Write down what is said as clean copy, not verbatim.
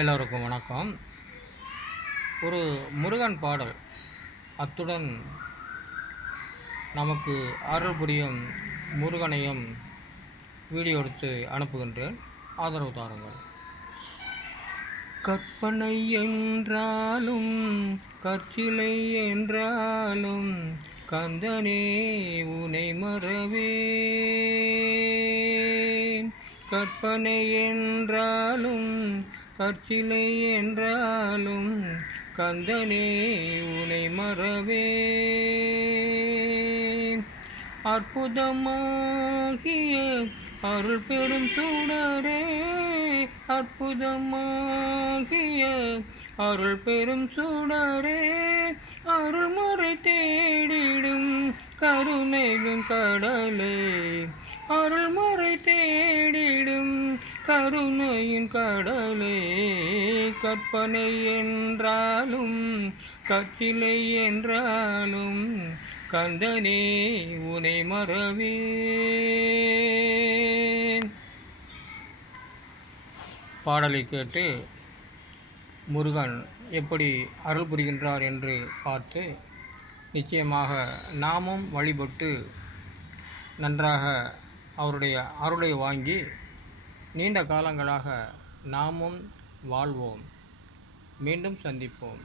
எல்லோருக்கும் வணக்கம். ஒரு முருகன் பாடல், அத்துடன் நமக்கு அருள் புரியும் முருகனையும் வீடியோ எடுத்து அனுப்புகின்றேன். ஆதரவு தாருங்கள். கற்பனை என்றாலும் கற்சிலை என்றாலும் கந்தனே உனை மறவேன். கற்பனை என்றாலும் கற்சிலை என்றாலும் கந்தனே உனை மறவேன். அற்புதமாகிய அருள் பெரும் சுடரே, அற்புதமாகிய அருள் பெரும் சுடரே, அருள்முறை தேடிடும் கருணையும் கடலே, அருள்முறை தேடிடும் கருணையின் கடலே. கற்பனை என்றாலும் கற்சிலை என்றாலும் கந்தனே உனை மறவேன். பாடலை கேட்டு முருகன் எப்படி அருள் புரிகின்றார் என்று பார்த்து நிச்சயமாக நாமும் வழிபட்டு நன்றாக அவருடைய அருளை வாங்கி நீண்ட காலங்களாக நாமும் வாழ்வோம். மீண்டும் சந்திப்போம்.